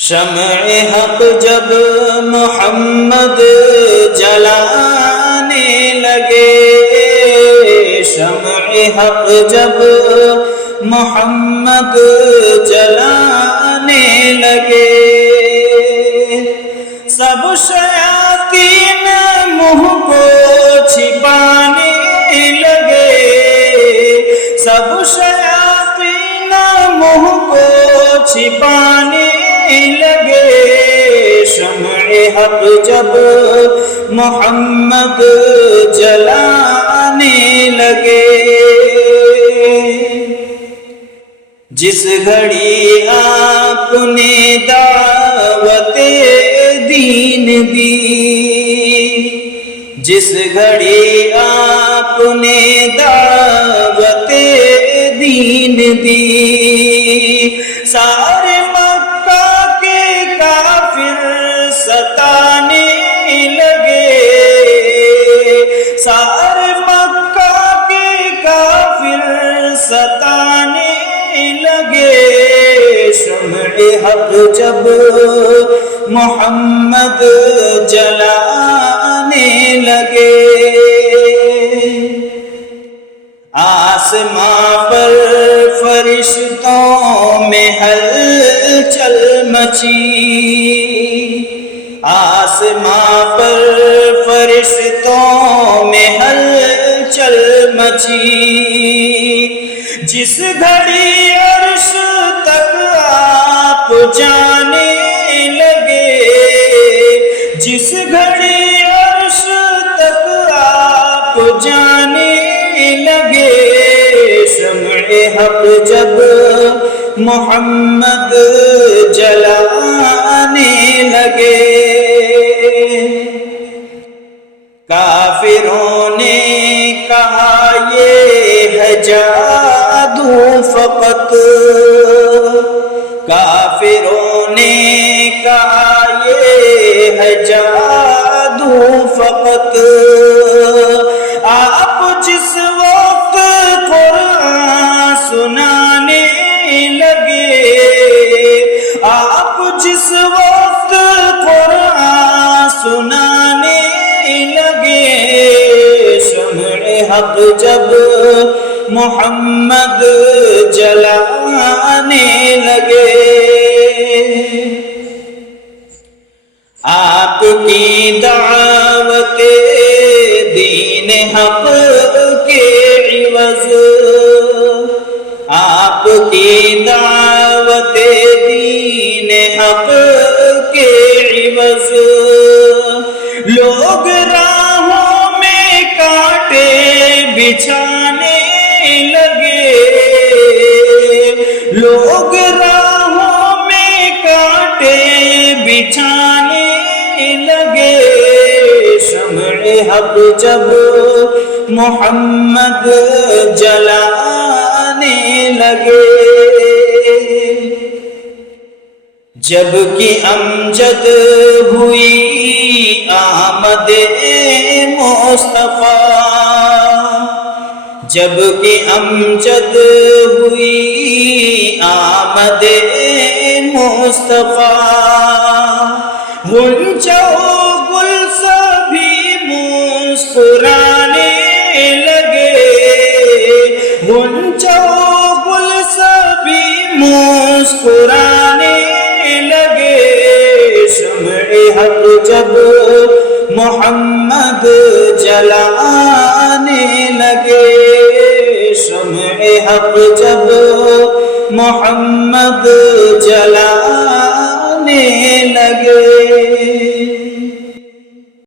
شمع حق جب محمد جلانے لگے، شمع حق جب محمد جلانے لگے، سب شیاطین منہ کو چھپانے لگے، سب شیاطین منہ کو چھپانے لگے، شمع حق جب محمد جلانے لگے۔ جس گھڑی آپ نے دعوت دین دی، جس گھڑی آپ نے دعوت دین دی، سارے مکہ کے کافر ستانے لگے، سارے مکہ کے کافر ستانے لگے، شمع حق جب محمد جلانے لگے۔ آسماں پر فرشتوں میں ہلچل مچی، آسماں پر فرشتوں میں ہلچل مچی، جس گھڑی عرش تک آپ جانے لگے، جس گھڑی عرش تک آپ جانے لگے، شمع حق جب محمد جلانے لگے۔ کافروں نے کہا یہ ہے جادو فقط، کافروں نے کہا یہ ہے جادو فقط، آپ جس وقت قرآن سنانے لگے، آپ جس وقت قرآن سنانے لگے، شمع حق جب محمد جلانے لگے۔ آپ کی دعوت دین حق کے عوض، آپ کی دعوت دین حق کے عوض، لوگ راہوں میں کانٹے بچھانے لگے، لوگ راہوں میں کانٹے بچھانے لگے، شمع حق جب محمد جلانے لگے۔ جب کہ امجد ہوئی آمد مصطفیٰ، جب کہ امجد ہوئی آمد مصطفیٰ، غنچہ و گل سبھی مسکرانے لگے، غنچہ و گل سبھی مسکرانے لگے، شمع حق جب محمد جلانے لگے، شمع حق جب محمد جلانے